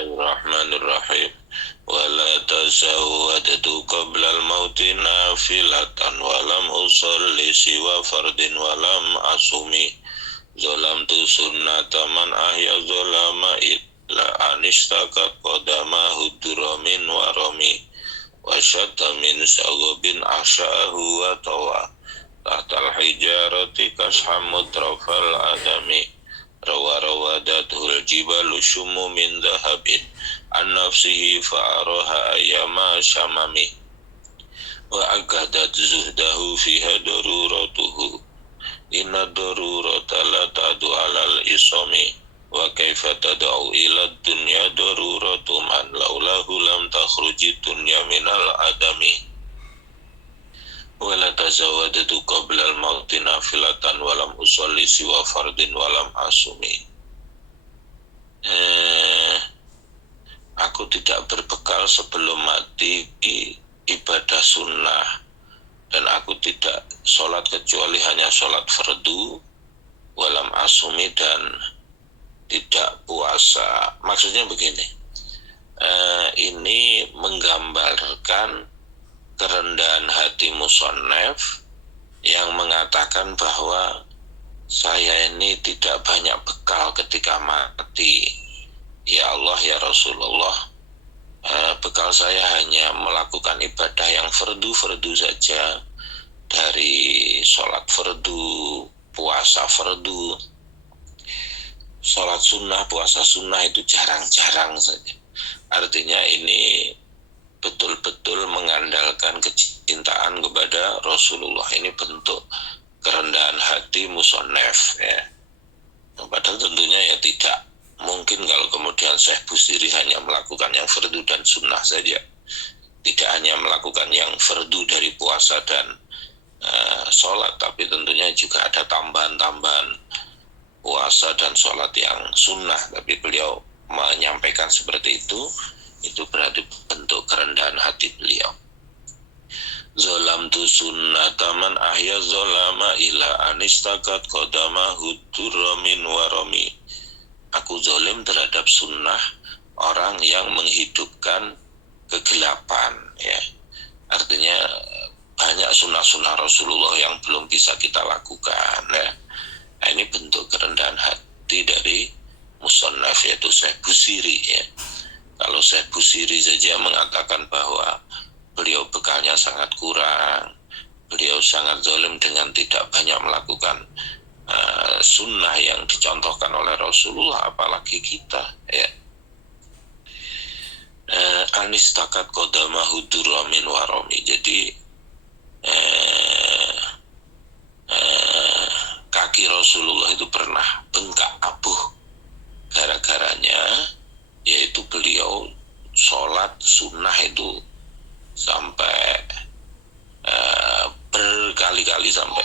Bismillahirrahmanirrahim. Wala tazawwadtu qablal mauti nafilatan walam usolli siwa fardin walam asumi. Zolamtu sunnata man ahya zolama illa anistakat qadama huduramin warami. Wasyata min sagobin asya'ahu wa tawa tahtal hijarati kashamut rafal adami. Rawa-rawadatul jibalu syumu min dhahabin an nafsihi fa'araha ayyama syamami wa agadat zuhdahu fiha daruratuhu inna darurata la ta'du alal isami wa kaifa tada'u ila dunya daruratu man laulahu lam takhruji dunya minal adami. Wala tazawadatu qablal mauti nafilatan walam usolli siwa fardin walam asumi. Aku tidak berbekal sebelum mati ibadah sunnah, dan aku tidak sholat kecuali hanya sholat fardu, walam asumi, dan tidak puasa. Maksudnya begini, ini menggambarkan kerendahan hati musannaf yang mengatakan bahwa saya ini tidak banyak bekal ketika mati. Ya Allah, ya Rasulullah, bekal saya hanya melakukan ibadah yang fardu saja, dari sholat fardu, puasa fardu. Sholat sunnah, puasa sunnah itu jarang-jarang saja. Artinya ini betul-betul mengandalkan kecintaan kepada Rasulullah. Ini bentuk kerendahan hati musannaf, ya. Padahal tentunya ya tidak mungkin kalau kemudian Syekh Busiri hanya melakukan yang fardu dan sunnah saja, tidak hanya melakukan yang fardu dari puasa dan sholat, tapi tentunya juga ada tambahan-tambahan puasa dan sholat yang sunnah. Tapi beliau menyampaikan seperti itu berarti bentuk kerendahan hati beliau. Zolamtu sunnata man ahya zolama ila anistakat qadama huduramin warami. Aku zolim terhadap sunnah orang yang menghidupkan kegelapan, ya. Artinya banyak sunnah-sunnah Rasulullah yang belum bisa kita lakukan, ya. Nah, ini bentuk kerendahan hati dari musannaf, yaitu Syekh Busiri, ya. Kalau Syekh Busiri saja mengatakan bahwa beliau bekalnya sangat kurang, beliau sangat zalim dengan tidak banyak melakukan sunnah yang dicontohkan oleh Rasulullah, apalagi kita, ya. Anistakat qadama huduramin warami. Jadi kaki Rasulullah itu pernah bengkak abuh gara-garanya, yaitu beliau sholat sunnah itu sampai berkali-kali, sampai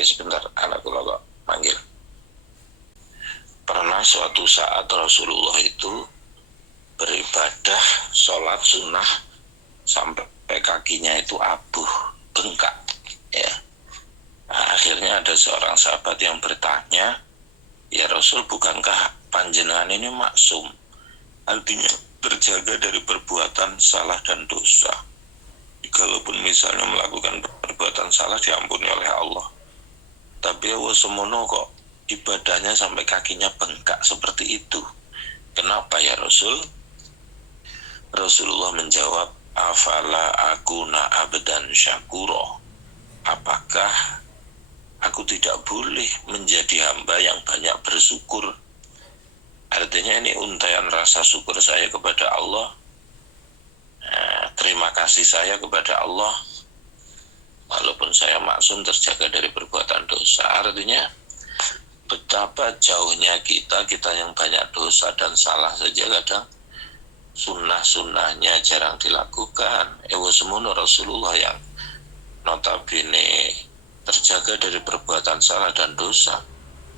sebentar, anakku kok manggil. Pernah suatu saat Rasulullah itu beribadah sholat sunnah sampai kakinya itu abuh, bengkak, ya. Nah, akhirnya ada seorang sahabat yang bertanya, ya Rasul, bukankah panjenengan ini maksum, artinya terjaga dari perbuatan salah dan dosa? Kalaupun misalnya melakukan perbuatan salah diampuni oleh Allah, tapi Allah semono kok ibadahnya sampai kakinya bengkak seperti itu. Kenapa ya Rasul? Rasulullah menjawab, afala akuna abdan syakuro. Apakah aku tidak boleh menjadi hamba yang banyak bersyukur? Artinya ini untaian rasa syukur saya kepada Allah, terima kasih saya kepada Allah, walaupun saya maksum terjaga dari perbuatan dosa. Artinya betapa jauhnya kita yang banyak dosa dan salah saja kadang sunnah-sunnahnya jarang dilakukan. Semono Rasulullah yang notabene terjaga dari perbuatan salah dan dosa,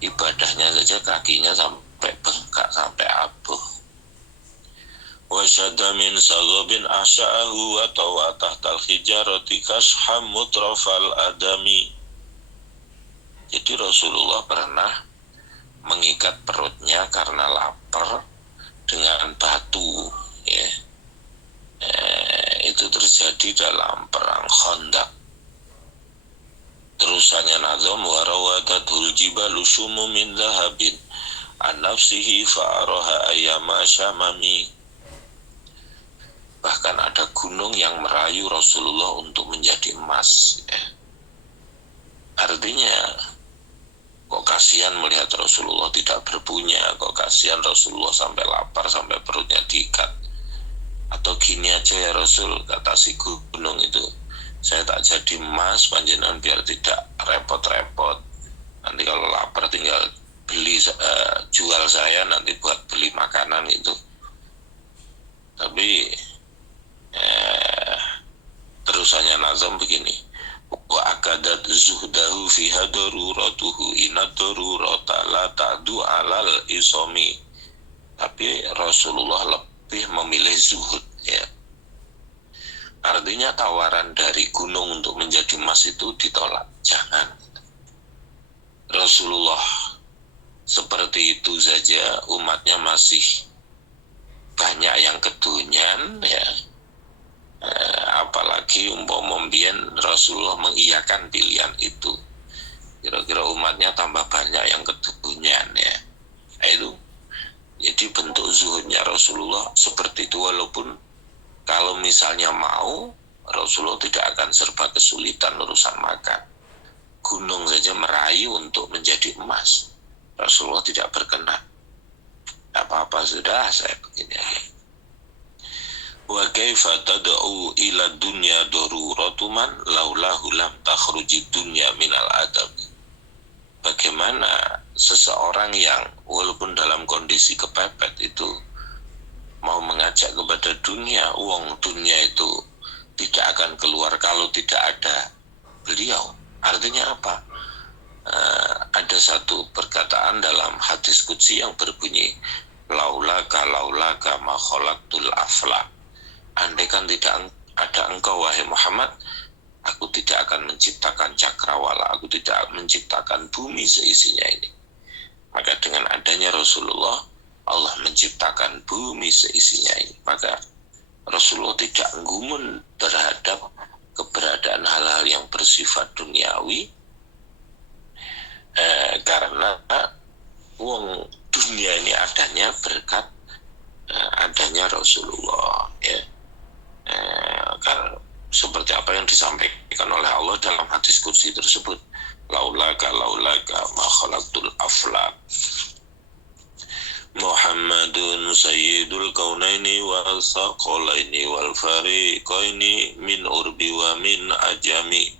ibadahnya saja kakinya sampai bengkak, sampai abuh. Wasyada min sagobin asya'ahu wa tawa tahtal hijarati kasham mutrafal adami. Jadi Rasulullah pernah mengikat perutnya karena lapar dengan batu, ya. Itu terjadi dalam perang Khandaq. Terusannya nazam warawadatul jibalu sumu min dhahabin an nafsihi fa'araha ayyama syamami. Bahkan ada gunung yang merayu Rasulullah untuk menjadi emas, ya. Artinya kok kasihan melihat Rasulullah tidak berpunya, kok kasihan Rasulullah sampai lapar, sampai perutnya diikat. Atau gini aja ya Rasul, kata si gunung itu, saya tak jadi emas panjenengan biar tidak repot-repot. Nanti kalau lapar tinggal beli, jual saya nanti buat beli makanan itu. Tapi terusannya nazam begini, wa akadat zuhdahu fiha daruratuhu inad darurata la ta'du alal isomi. Tapi Rasulullah lebih memilih zuhud, ya. Artinya tawaran dari gunung untuk menjadi emas itu ditolak, jangan. Rasulullah seperti itu saja umatnya masih banyak yang kedunyan, ya. Apalagi umpama mbien Rasulullah mengiyakan pilihan itu, kira-kira umatnya tambah banyak yang kedunyan, ya. Itu jadi bentuk zuhudnya Rasulullah seperti itu. Walaupun kalau misalnya mau, Rasulullah tidak akan serba kesulitan urusan makan. Gunung saja merayu untuk menjadi emas, Rasulullah tidak berkenan. Apa-apa sudah, saya begini aja. Wa kaifa tad'u ila dunya daruratu man laulahu lam takhruji dunya minal adam. Bagaimana seseorang yang walaupun dalam kondisi kepepet itu mau mengajak kepada dunia, uang dunia itu tidak akan keluar kalau tidak ada beliau. Artinya apa? Ada satu perkataan dalam hadis qudsi yang berbunyi, laulaka ma khalaqtul aflak. Andai kan tidak ada engkau wahai Muhammad, aku tidak akan menciptakan cakrawala, aku tidak menciptakan bumi seisinya ini. Maka dengan adanya Rasulullah, Allah menciptakan bumi seisinya ini. Maka Rasulullah tidak gumun terhadap keberadaan hal-hal yang bersifat duniawi, karena uang dunia ini adanya berkat adanya Rasulullah, ya. Karena seperti apa yang disampaikan oleh Allah dalam hadis qudsi tersebut, laulaka ma khalaqtul aflak. Muhammadun sayyidul kaunaini wal thaqalaini wal fariqaini min urbi wa min ajami.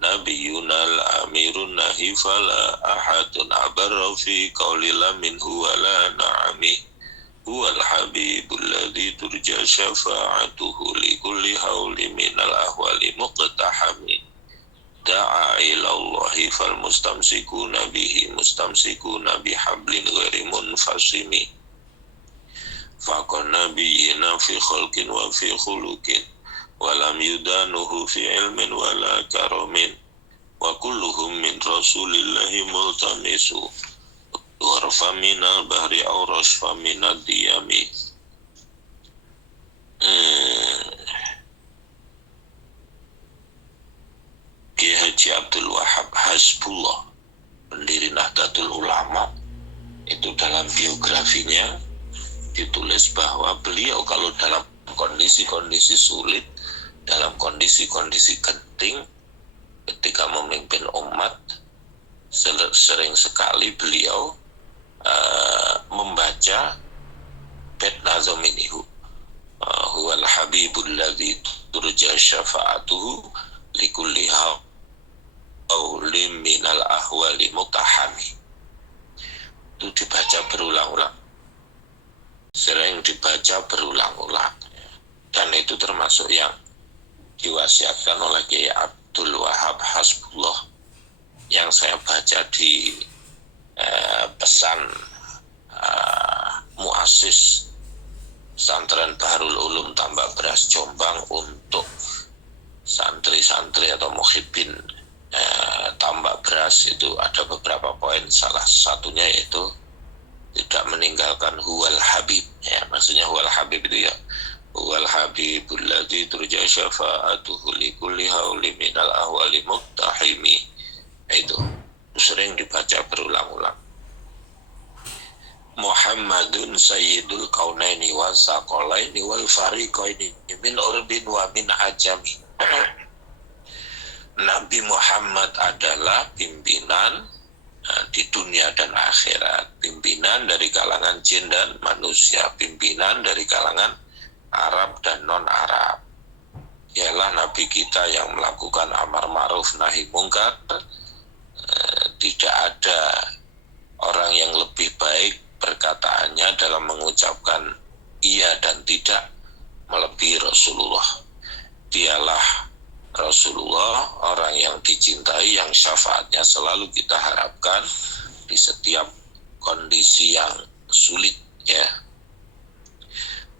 Nabiyunal amirun nahi fala ahadun abarra fi qawlila minhu wala na'ami. Huwal habibul ladzi turja syafa'atuhu li kulli hauli minal ahwali muqtahami. Da'a ilallahi fal mustamsikuna bihi mustamsikuna bihablin ghairi munfasimi. Faqan nabiyina fi khalqin wa fi khuluqin walam yudanuhu fi ilmin wala karamin wa kulluhum min rasulillahi multamisu warfa minal bahri aurasfa minad diyami. Kiai Haji Abdul Wahab Hasbullah, pendiri Nahdlatul Ulama, itu dalam biografinya ditulis bahwa beliau kalau dalam kondisi-kondisi sulit, dalam kondisi-kondisi genting, ketika memimpin umat, sering sekali beliau membaca bait nazam ini, huwal habibul ladzi turja syafa'atuhu likulli haulin minal ahwali muqtahami. Itu dibaca berulang-ulang, sering dibaca berulang-ulang, dan itu termasuk yang diwasiatkan oleh Kiai Abdul Wahab Hasbullah yang saya baca di pesan muassis Pesantren Bahrul Ulum Tambak Beras Jombang untuk santri-santri atau muhibbin Tambak Beras. Itu ada beberapa poin, salah satunya yaitu tidak meninggalkan huwal habib, ya maksudnya huwal habib itu ya huwal habibul ladzi turja syafa'atuhu li kulli hauli minal ahwali muqtahimi. Itu sering dibaca berulang-ulang. Muhammadun sayyidul kaunaini wa saqalaini wal fariqaini min urbin wa min ajami. Nabi Muhammad adalah pimpinan di dunia dan akhirat, pimpinan dari kalangan jin dan manusia, pimpinan dari kalangan Arab dan non-Arab. Ialah Nabi kita yang melakukan amar ma'ruf nahi mungkar. Tidak ada orang yang lebih baik perkataannya dalam mengucapkan iya dan tidak melebihi Rasulullah. Dialah Rasulullah, orang yang dicintai, yang syafaatnya selalu kita harapkan di setiap kondisi yang sulit, ya.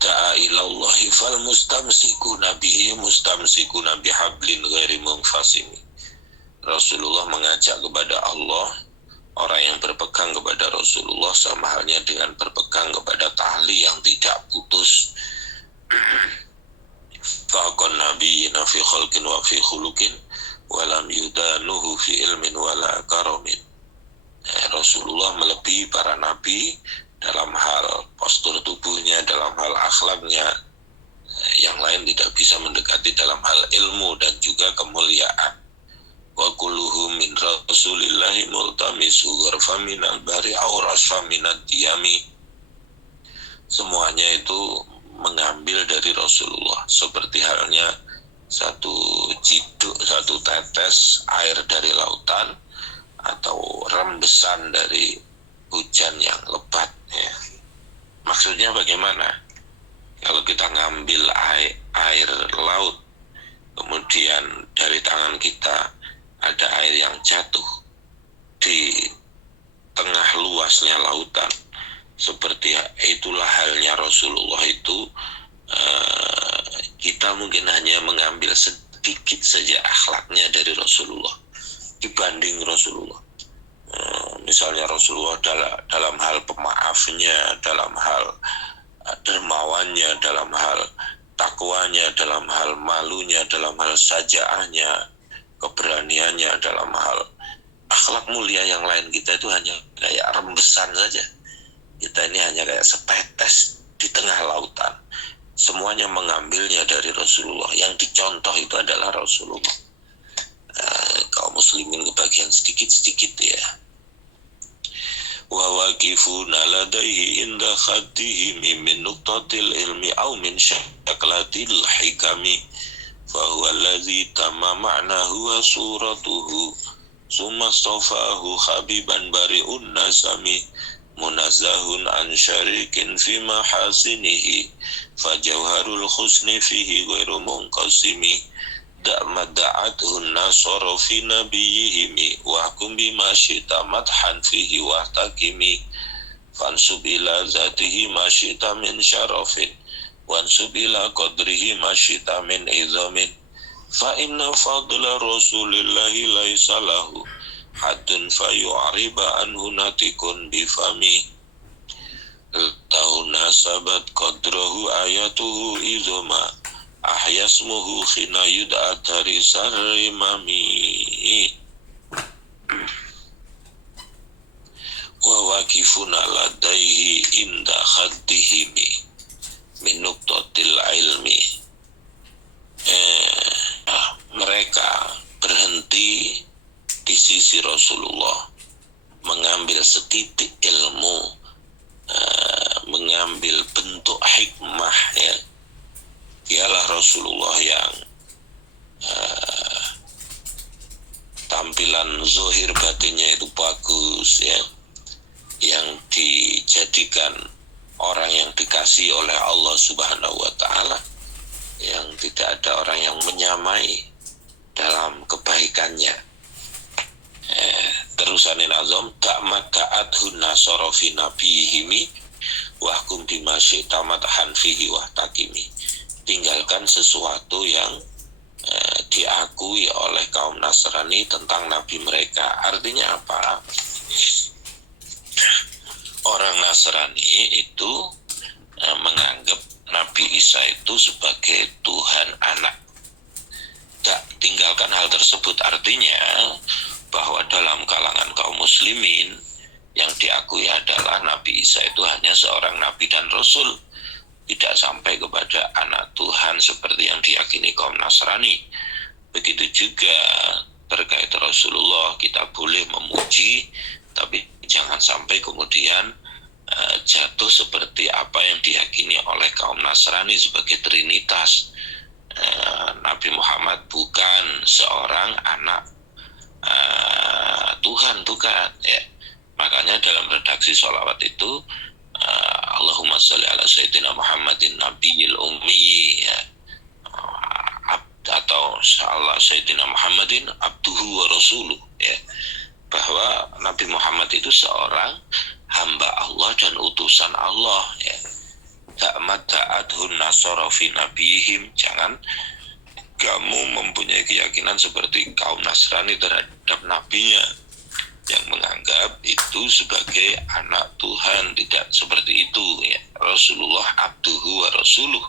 Da'a ilallahi fal mustamsiku nabihi mustamsiku nabi hablin ghairi munfasimi. Rasulullah mengajak kepada Allah, orang yang berpegang kepada Rasulullah sama halnya dengan berpegang kepada tali yang tidak putus. Faqan nabiyina fi khalqin wa fi khuluqin walam yudanuhu fi ilmin wala karamin. Rasulullah melebihi para nabi dalam hal postur tubuhnya, dalam hal akhlaknya. Yang lain tidak bisa mendekati dalam hal ilmu dan juga kemuliaan. Wa kulluhu min rasulillahi multamisu gharfa minal bari aurasfa minad diyami. Semuanya itu mengambil dari Rasulullah, seperti halnya satu ciduk, satu tetes air dari lautan atau rembesan dari hujan yang lebat, ya. Maksudnya bagaimana? Kalau kita ngambil air laut, kemudian dari tangan kita ada air yang jatuh di tengah luasnya lautan, seperti itulah halnya Rasulullah itu. Kita mungkin hanya mengambil sedikit saja akhlaknya dari Rasulullah dibanding Rasulullah. Misalnya Rasulullah dalam hal pemaafnya, dalam hal dermawannya, dalam hal takwanya, dalam hal malunya, dalam hal sajaahnya, keberaniannya, dalam hal akhlak mulia yang lain kita itu hanya kayak rembesan saja. Kita ini hanya kayak setetes di tengah lautan. Semuanya mengambilnya dari Rasulullah. Yang dicontoh itu adalah Rasulullah. Kaum muslimin kebagian sedikit-sedikit, ya. Wa waqifuna ladaihi inda khaddihim min nuqtatil ilmi aw min syaklatil hikami. Fahuwa alladhi tamma ma'nahu wa suratuhu summa astafahu habiban bari'un nasami munazzahun an syarikin fi mahasinihi fajawharul husni fihi ghairu munqasimi da'athun nasara fi nabiyihimi wa hukum bima syita madhan fihi wa takimi fansub ila zatihi ma syita min syarafin wansub ila qadrihi masyita min idhamin fa inna fadla rasulillahi laisa lahu haddun fayu'riba anhu natikun bifami lahu nasabat qadrahu ayatuhu idhuma ahyasmuhu khina yud'at dari sarimami wa waqifuna ladaihi inda khaddihimi min nuqtatil ilmi. Mereka berhenti di sisi Rasulullah, mengambil setitik ilmu, mengambil bentuk hikmah, ya. Dialah Rasulullah yang tampilan zahir batinnya itu bagus, ya, yang dijadikan orang yang dikasihi oleh Allah Subhanahu wa ta'ala, yang tidak ada orang yang menyamai dalam kebaikannya. Terusanin azam ta'athun nasara fi nabiyihimi wahkum bima syi'ta madhan fihi wa takimi. Tinggalkan sesuatu yang diakui oleh kaum Nasrani tentang nabi mereka. Artinya apa? orang Nasrani itu menganggap Nabi Isa itu sebagai Tuhan anak. Tak tinggalkan hal tersebut, artinya bahwa dalam kalangan kaum muslimin yang diakui adalah Nabi Isa itu hanya seorang nabi dan rasul, tidak sampai kepada anak Tuhan seperti yang diyakini kaum Nasrani. Begitu juga terkait Rasulullah, kita boleh memuji, tapi jangan sampai kemudian jatuh seperti apa yang diyakini oleh kaum Nasrani sebagai Trinitas. Nabi Muhammad bukan seorang anak Tuhan, bukan ya. Makanya dalam redaksi sholawat itu Allahumma sholli ala sayyidina Muhammadin nabiyil ummi ya. Atau Allah sayyidina Muhammadin abduhu wa rasuluh ya. Bahwa Nabi Muhammad itu seorang hamba Allah dan utusan Allah ya. Ta'adhun nasara fi nabihim, jangan kamu mempunyai keyakinan seperti kaum Nasrani terhadap nabinya yang menganggap itu sebagai anak Tuhan. Tidak seperti itu ya. Rasulullah abduhu wa rasuluh,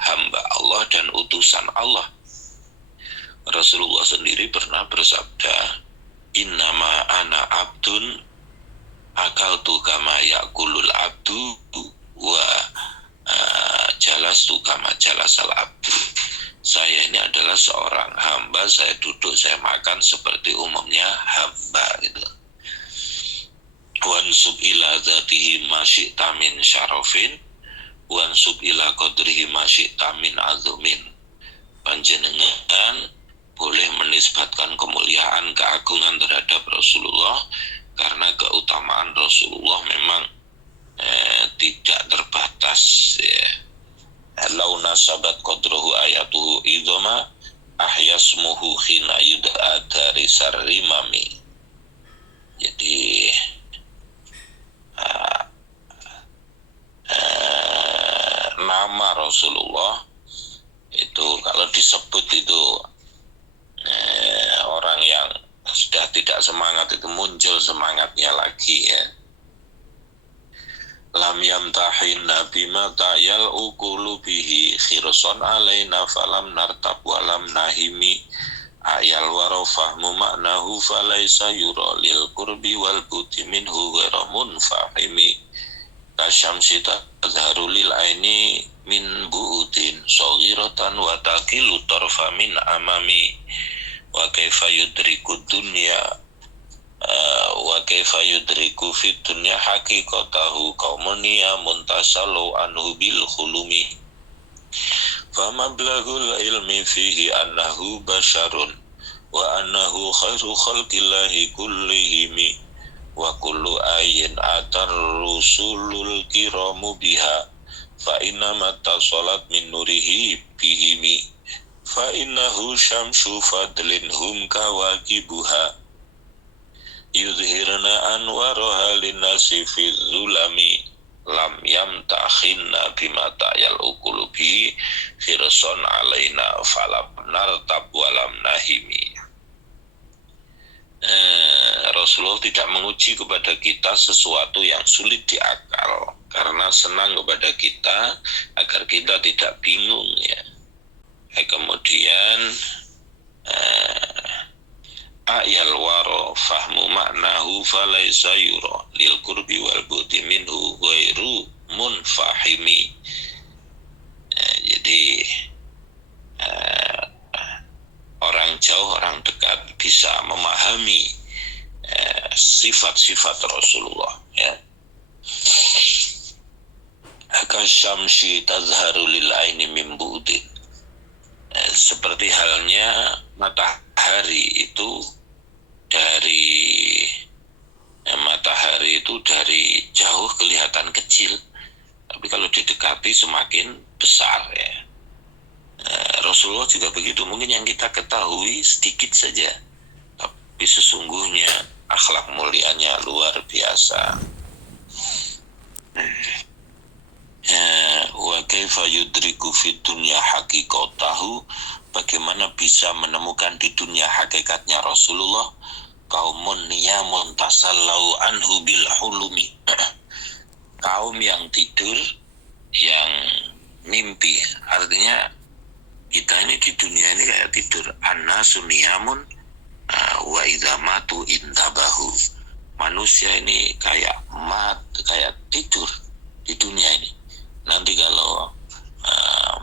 hamba Allah dan utusan Allah. Rasulullah sendiri pernah bersabda, innama ana abdun akaltu kama yakulul abdu wa jalastu kama jalasal abdu. Saya ini adalah seorang hamba, saya duduk, saya makan seperti umumnya hamba gitu. Wansub ila zatihi masyi'ta min syarafin wansub ila qadrihi masyi'ta min azumin. Panjenengan boleh menisbatkan kemuliaan, keagungan terhadap Rasulullah karena keutamaan Rasulullah memang tidak terbatas ya. Lau nasabat qadrahu ayatuhu idhoma ahyasmuhu khina yud'a dari sarrimami. Jadi nama Rasulullah itu kalau disebut itu orang yang sudah tidak semangat itu muncul semangatnya lagi ya. Lam yamtahin nabi ma ta'yal uqulu bihi khirson alaina falam nartab walam nahimi ayal warafahmu maknahu falaysa yura lil qurbi wal buti minhu ghairu munfahimi kasyamsi tazharu lil aini min bu'utin saghiratan wa taqilu tarfa min amami wa kaifa yudriku dunya wa kaifa yudriku fit dunya haqiqatahu qaumun muntasalu anhu bil khulumi famablagul ilmi fihi annahu basyarun wa annahu khairu khalqillahi kullihimi wa kullu ayin atar rusulul kiramu biha fa inna matasalat min nurihi bihimi fa innahu syamsu fadlin hum kawakibuha yudhirna anwaraha linnasi fi zulami lam yamtakhinna bima ta'yal uqulubi khirson alaina falam nartab walam nahimi. Rasulullah tidak menguji kepada kita sesuatu yang sulit diakal karena senang kepada kita agar kita tidak bingung ya. Kemudian ayal waro fahmu maknahu falaysa yura lil qurbi wal buti minhu ghairu munfahimi. Jadi orang jauh orang dekat bisa memahami sifat-sifat Rasulullah ya. Kasyamsi tazharu lil aini min bu'din. Seperti halnya matahari itu dari jauh kelihatan kecil, tapi kalau didekati semakin besar ya. Rasulullah juga begitu, mungkin yang kita ketahui sedikit saja, tapi sesungguhnya akhlak mulianya luar biasa. Wa kaifa yudriku fid dunya haqiqatahu, bagaimana bisa menemukan di dunia hakikatnya Rasulullah. Qaumun yamun tasallau anhu bil hulumi, kaum yang tidur, yang mimpi. Artinya kita ini di dunia ini kayak tidur. Annasu niyamun wa idza matu intabahu. Manusia ini kayak tidur di dunia ini. Nanti kalau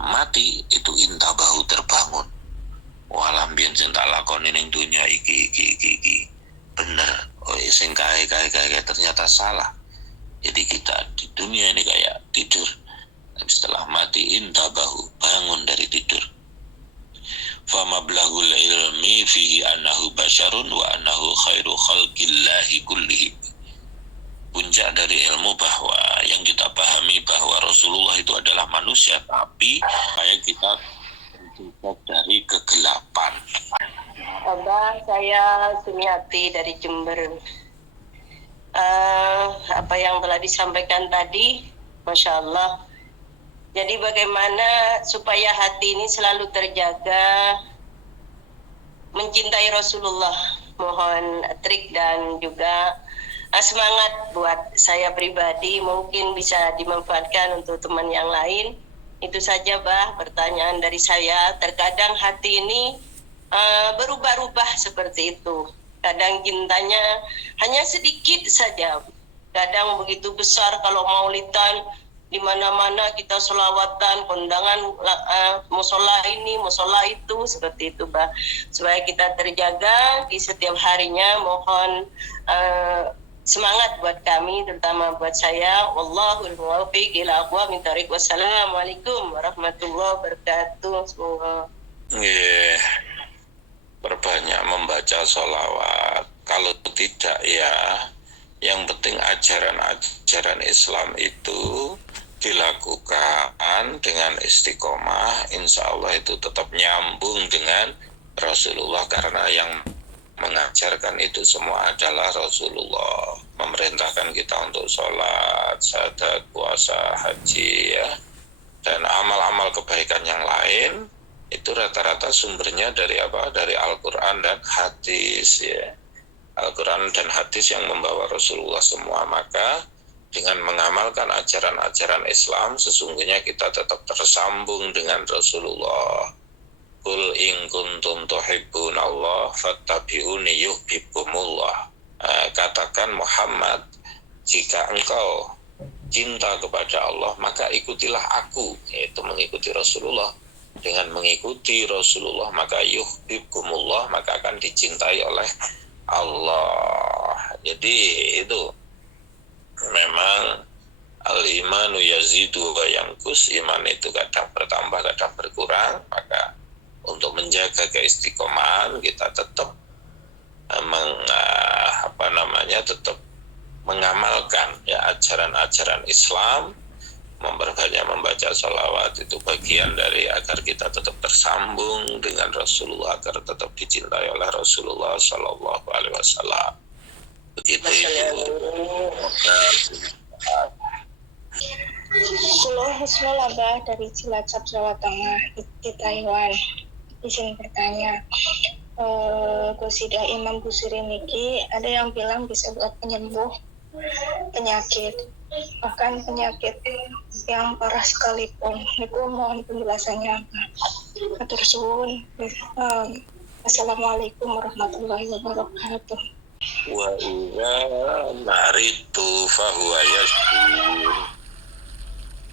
mati itu intabahu, terbangun. Walam biyen sing tak lakoni ning dunya iki bener. Oh, sing kae ternyata salah. Jadi kita di dunia ini kayak tidur. Tapi setelah mati intabahu, bangun dari tidur. Famablahul ilmi fihi annahu basyarun wa annahu khairu khalqillahi kullihim. Puncak dari ilmu bahwa yang kita pahami bahwa Rasulullah itu adalah manusia, tapi kayak kita terjebak dari kegelapan. Abah, saya Sumiati dari Jember. Apa yang telah disampaikan tadi, Masya Allah. Jadi bagaimana supaya hati ini selalu terjaga, mencintai Rasulullah. Mohon trik dan juga semangat buat saya pribadi, mungkin bisa dimanfaatkan untuk teman yang lain. Itu saja, Bah, pertanyaan dari saya. Terkadang hati ini berubah-ubah seperti itu. Kadang cintanya hanya sedikit saja. Kadang begitu besar kalau maulidan, di mana-mana kita selawatan, kondangan musola ini, musola itu, seperti itu, Bah. Supaya kita terjaga di setiap harinya, mohon semangat buat kami, terutama buat saya. Wallahul muwaffiq ila aqwamit thoriq. Wassalamualaikum warahmatullahi wabarakatuh. Semoga Perbanyak membaca sholawat. Kalau tidak ya, yang penting ajaran Islam itu dilakukan dengan istiqomah, insya Allah itu tetap nyambung dengan Rasulullah, karena yang mengajarkan itu semua adalah Rasulullah. Memerintahkan kita untuk sholat, syahadat, puasa, haji, ya, dan amal-amal kebaikan yang lain itu rata-rata sumbernya dari apa? Dari Al-Quran dan hadis, ya. Al-Quran dan hadis yang membawa Rasulullah semua. Maka dengan mengamalkan ajaran-ajaran Islam, sesungguhnya kita tetap tersambung dengan Rasulullah. Qul in kuntum tuhibbunallah fattabi'uni yuhibbukumullah. Katakan Muhammad, jika engkau cinta kepada Allah, maka ikutilah aku, yaitu mengikuti Rasulullah. Dengan mengikuti Rasulullah, maka yuhibbukumullah, maka akan dicintai oleh Allah. Jadi itu memang al-imanu yazidu wa yanqus, iman itu kadang bertambah kadang berkurang. Maka untuk menjaga keistiqomahan kita tetap tetap mengamalkan ya ajaran-ajaran Islam, memperbanyak membaca sholawat. Itu bagian dari agar kita tetap tersambung dengan Rasulullah, agar tetap dicintai oleh Rasulullah Shallallahu Alaihi Wasallam. Begitu itu. Kulo Husnul Abah dari Cilacap, Jawa Tengah, di Taiwan. Di sini bertanya, Qasidah Imam Busiri niki ada yang bilang bisa buat penyembuh penyakit, bahkan penyakit yang parah sekalipun. Niku mohon penjelasannya. Matur suwun. Assalamualaikum warahmatullahi wabarakatuh. Wa idza maritu fahuwa yashfin.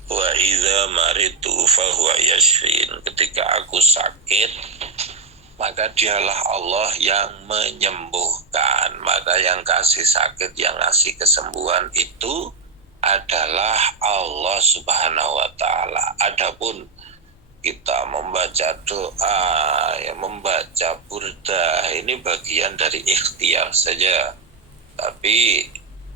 Wa idza maritu fahuwa yashfin. Ketika aku sakit, maka dialah Allah yang menyembuhkan. Maka yang kasih sakit, yang ngasih kesembuhan itu adalah Allah Subhanahu wa ta'ala. Adapun kita membaca doa, ya, membaca burdah, ini bagian dari ikhtiar saja. Tapi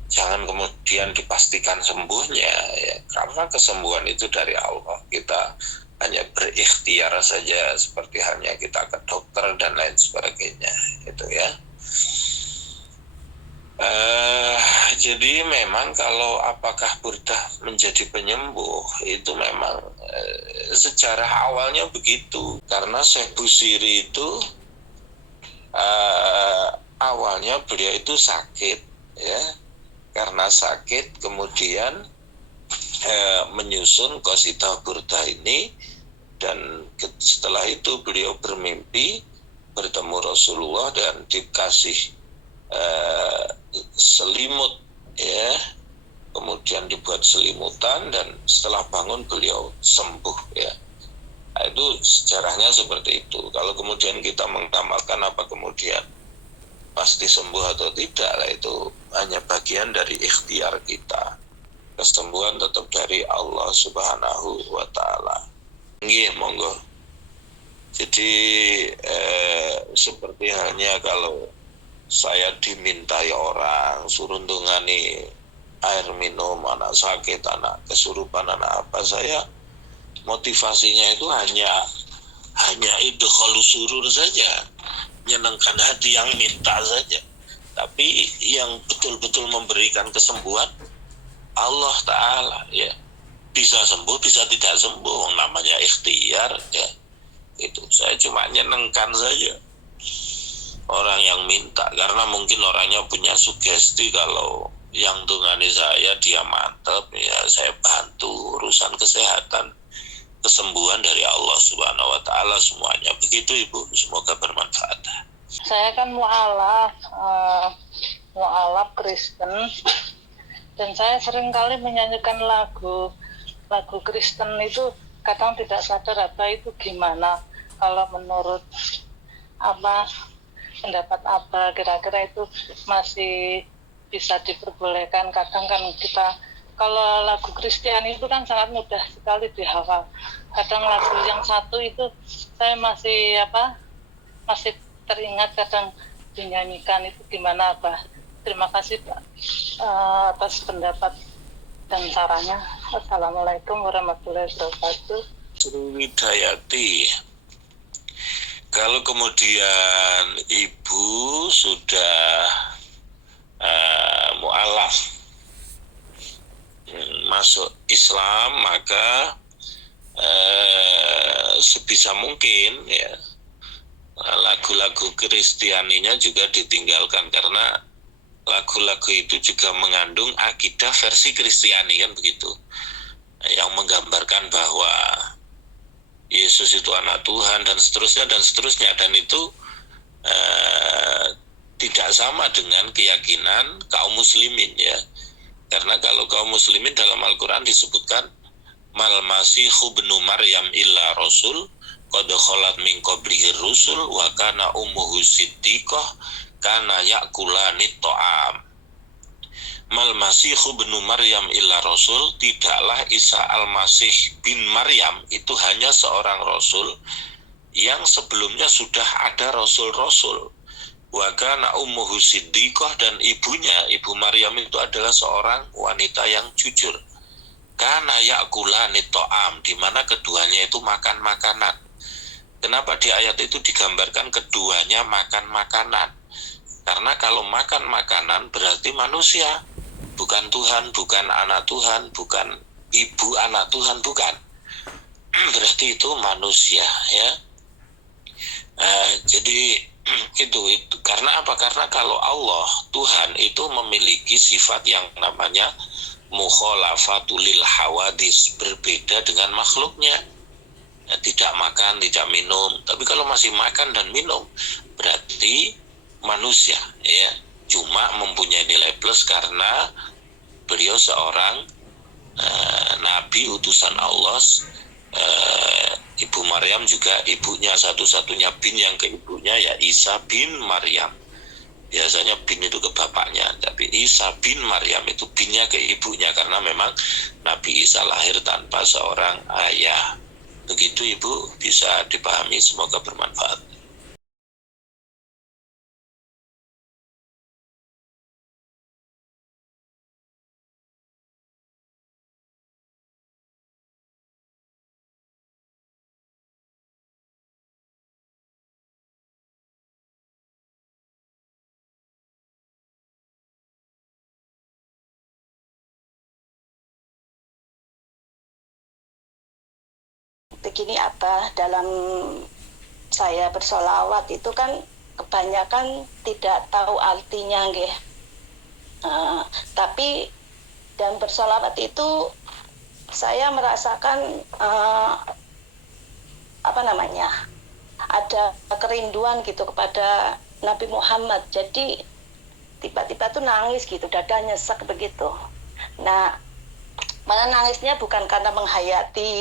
jangan kemudian dipastikan sembuhnya, ya, karena kesembuhan itu dari Allah. Kita hanya berikhtiar saja, seperti halnya kita ke dokter dan lain sebagainya, itu ya. Jadi memang kalau apakah burdah menjadi penyembuh, itu memang sejarah awalnya begitu. Karena Syekh Busiri itu awalnya beliau itu sakit, ya. Karena sakit kemudian menyusun qasidah burdah ini, dan setelah itu beliau bermimpi bertemu Rasulullah dan dikasih selimut, ya, kemudian dibuat selimutan, dan setelah bangun beliau sembuh, ya. Nah, itu sejarahnya seperti itu. Kalau kemudian kita mengamalkan apa kemudian pasti sembuh atau tidak, lah itu hanya bagian dari ikhtiar kita. Kesembuhan tetap dari Allah Subhanahu wa Ta'ala. Nggih, monggo. Jadi seperti halnya kalau saya dimintai orang suruh ndongani air minum anak sakit, anak kesurupan, anak apa, saya motivasinya itu hanya idkhal surur saja, menyenangkan hati yang minta saja. Tapi yang betul-betul memberikan kesembuhan Allah Ta'ala, ya. Bisa sembuh, bisa tidak sembuh, namanya ikhtiar, ya. Itu saya cuma nyenengkan saja orang yang minta, karena mungkin orangnya punya sugesti kalau yang tungani saya dia mantep, ya saya bantu urusan kesehatan, kesembuhan dari Allah Subhanahu wa Ta'ala semuanya. Begitu Ibu, semoga bermanfaat. Saya kan mualaf Kristen, dan saya seringkali menyanyikan lagu Kristen itu, kadang tidak sadar apa itu gimana. Kalau menurut pendapat kira-kira itu masih bisa diperbolehkan. Kadang kan kita kalau lagu Kristiani itu kan sangat mudah sekali dihafal. Kadang lagu yang satu itu saya masih teringat, kadang dinyanyikan itu gimana Terima kasih Pak atas pendapat dan sarannya. Assalamualaikum warahmatullahi wabarakatuh. Widayati, kalau kemudian Ibu sudah mu'alaf, masuk Islam, maka sebisa mungkin, ya, lagu-lagu Kristianinya juga ditinggalkan, karena lagu-lagu itu juga mengandung akidah versi Kristiani, kan begitu, yang menggambarkan bahwa Yesus itu anak Tuhan dan seterusnya, dan itu tidak sama dengan keyakinan kaum muslimin, ya. Karena kalau kaum muslimin dalam Al-Quran disebutkan mal masihu ibnu Maryam illa rasul qad khalat min qablihi rusul wa kana ummuhu siddiqah kana yakulani ta'am. Mal masihu ibnu Maryam illa rasul, tidaklah Isa al-Masih bin Maryam itu hanya seorang rasul yang sebelumnya sudah ada rasul-rasul. Wa kana ummuhu siddiqah, dan ibu Maryam itu adalah seorang wanita yang jujur. Kana yakulani ta'am, di mana keduanya itu makan makanan. Kenapa di ayat itu digambarkan keduanya makan makanan? Karena kalau makan makanan berarti manusia, bukan Tuhan, bukan anak Tuhan, bukan ibu anak Tuhan, bukan. Berarti itu manusia, ya. Jadi itu karena apa? Karena kalau Allah Tuhan itu memiliki sifat yang namanya mukhalafatulil hawadis, berbeda dengan makhluknya. Ya, tidak makan, tidak minum. Tapi kalau masih makan dan minum, berarti manusia, ya. Cuma mempunyai nilai plus karena beliau seorang nabi utusan Allah. Ibu Maryam juga ibunya, satu-satunya bin yang ke ibunya ya Isa bin Maryam. Biasanya bin itu ke bapaknya, tapi Isa bin Maryam itu binnya ke ibunya, karena memang Nabi Isa lahir tanpa seorang ayah. Begitu Ibu, bisa dipahami, semoga bermanfaat. Begini dalam saya bersolawat itu kan kebanyakan tidak tahu artinya, nggih. Tapi dan bersolawat itu saya merasakan ada kerinduan gitu kepada Nabi Muhammad. Jadi tiba-tiba tuh nangis gitu, dada nyesek begitu. Nah, malah nangisnya bukan karena menghayati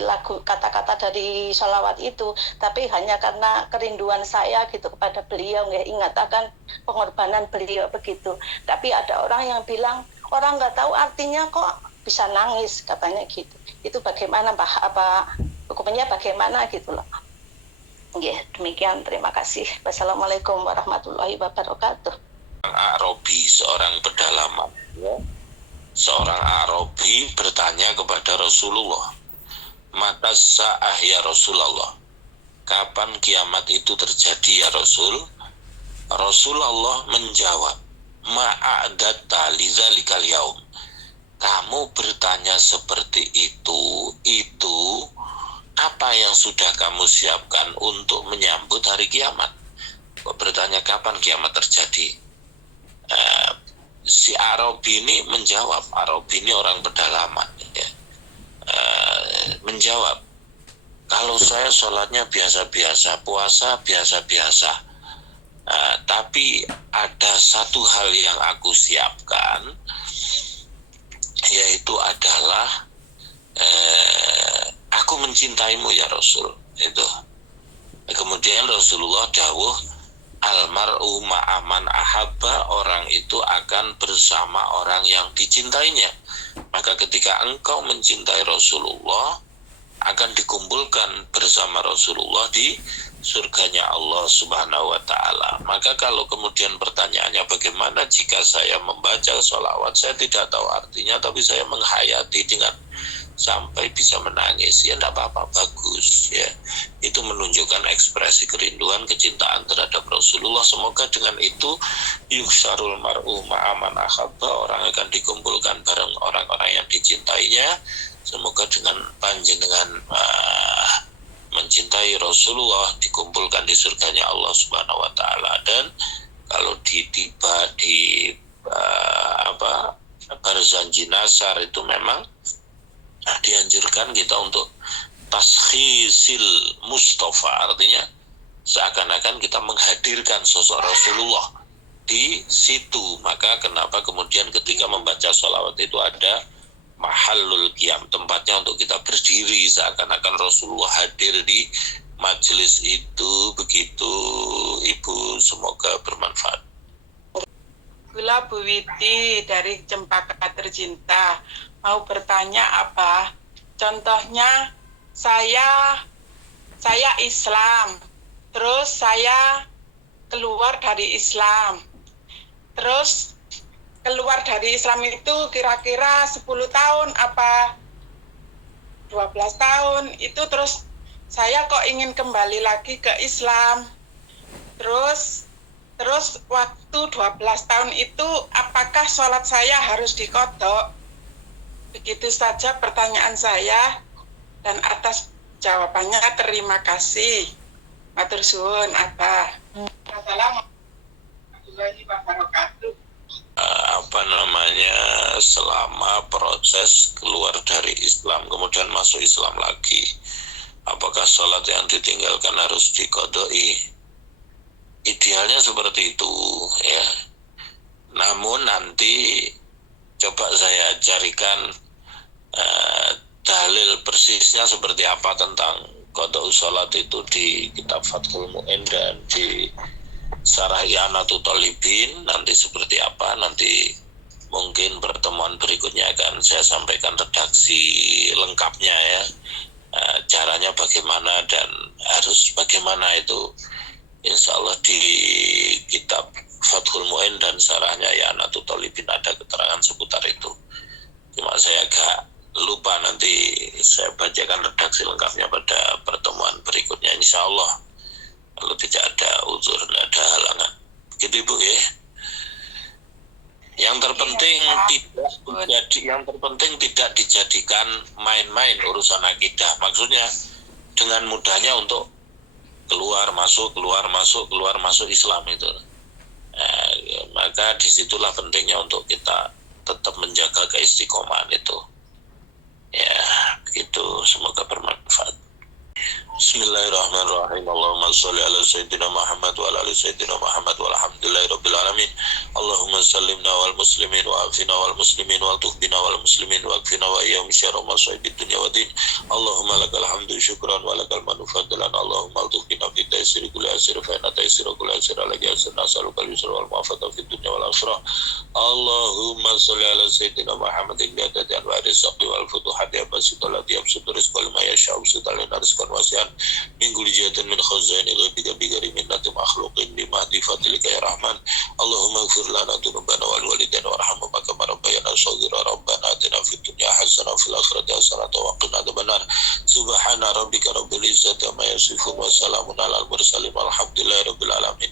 lagu kata-kata dari sholawat itu, tapi hanya karena kerinduan saya gitu kepada beliau, nggak ingat akan pengorbanan beliau begitu. Tapi ada orang yang bilang, orang nggak tahu artinya kok bisa nangis, katanya gitu. Itu bagaimana Pak? Apa hukumnya bagaimana gitu loh. Ya, demikian, terima kasih. Wassalamualaikum warahmatullahi wabarakatuh. Arabi, seorang pedalaman, ya. Seorang Arabi bertanya kepada Rasulullah, mata sa'ah ya Rasulullah, kapan kiamat itu terjadi ya Rasul? Rasulullah menjawab, ma'adatta lidzalikal yaum. Kamu bertanya seperti itu apa yang sudah kamu siapkan untuk menyambut hari kiamat? Kok bertanya kapan kiamat terjadi? Si Arabi ini menjawab, Arabi ini orang pedalaman, ya. Menjawab, kalau saya sholatnya biasa-biasa, puasa biasa-biasa, tapi ada satu hal yang aku siapkan, yaitu adalah aku mencintaimu ya Rasul. Itu. Kemudian Rasulullah dawuh, almar'u ma'aman ahabba, orang itu akan bersama orang yang dicintainya. Maka ketika engkau mencintai Rasulullah, akan dikumpulkan bersama Rasulullah di surganya Allah Subhanahu wa ta'ala. Maka kalau kemudian pertanyaannya, bagaimana jika saya membaca sholawat, saya tidak tahu artinya, tapi saya menghayati dengan sampai bisa menangis, ya tidak apa-apa, bagus, ya. Itu menunjukkan ekspresi kerinduan, kecintaan terhadap Rasulullah. Semoga dengan itu yuksarul mar'u ma'aman ahabba, orang akan dikumpulkan bareng orang-orang yang dicintainya. Semoga dengan panjenengan mencintai Rasulullah dikumpulkan di surganya Allah Subhanahu wa ta'ala. Dan kalau tiba di barzan jinasar itu memang dianjurkan kita untuk taskhisil Mustafa, artinya seakan-akan kita menghadirkan sosok Rasulullah di situ. Maka kenapa kemudian ketika membaca sholawat itu ada mahallul qiyam, tempatnya untuk kita berdiri seakan-akan Rasulullah hadir di majelis itu. Begitu Ibu, semoga bermanfaat. Gula Bu Witi dari Cempaka Tercinta mau bertanya apa? Contohnya saya Islam, terus saya keluar dari Islam, terus keluar dari Islam itu kira-kira 10 tahun apa 12 tahun itu, terus saya kok ingin kembali lagi ke Islam, terus waktu 12 tahun itu apakah sholat saya harus diqodho? Begitu saja pertanyaan saya, dan atas jawabannya terima kasih. Matur suwun, Abah. Assalamualaikum warahmatullahi wabarakatuh. Selama proses keluar dari Islam kemudian masuk Islam lagi, apakah sholat yang ditinggalkan harus diqodoi? Idealnya seperti itu, ya. Namun nanti coba saya carikan dalil persisnya seperti apa tentang qodho sholat itu di kitab Fathul Mu'in dan di Syarah I'anatul Talibin. Nanti seperti apa, nanti mungkin pertemuan berikutnya akan saya sampaikan redaksi lengkapnya, ya. Caranya bagaimana dan harus bagaimana itu insya Allah di kitab Fathul Mu'in dan Syarahnya I'anatul Talibin ada keterangan seputar itu. Cuma saya agak lupa, nanti saya bacakan redaksi lengkapnya pada pertemuan berikutnya insya Allah, kalau tidak ada uzur, tidak ada halangan. Begitu Ibu, ya. Yang terpenting tidak dijadikan main-main urusan akidah. Maksudnya dengan mudahnya untuk keluar masuk Islam itu. Maka disitulah pentingnya untuk kita tetap menjaga keistiqomahan itu. Ya, begitu. Semoga bermanfaat. Bismillahirrahmanirrahim. Allahumma sholli ala sayyidina Muhammad wa ala ali sayyidina Muhammad walhamdulillahi rabbil alamin. Allahumma sallimna wal muslimin wa afina wal muslimin wa tuhbina wal muslimin wa akfina wa iyyahum syarra masaibid dunya wa din. Allahumma lakal hamdu syukran wa lakal manu fadlan. Allahumma tuhbina fi taysiri kulli asir fa inna taysira kulli asir alaki asir nasalukal yusra wal muafata fid dunya wal akhirah. Allahumma sholli ala sayyidina Muhammadin bi adadi anwari saqi wal futuhati abasitul lati absutu rizqal ma yasha'u sutalina rizqan wasi'an min kulli jihatin min khazaini ghaibika bi ghairi minnati makhluqin bi mahdi fadlika ya rahman. Allahumma ighfir lana dzunubana wal walidayna warhamhuma kama rabbayana shaghira. Rabbana atina fid dunya hasanah wa fil akhirati hasanah wa qina adzabannar. Subhana rabbika rabbil izzati amma yasifun wa salamun alal mursalin walhamdulillahi rabbil alamin.